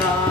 다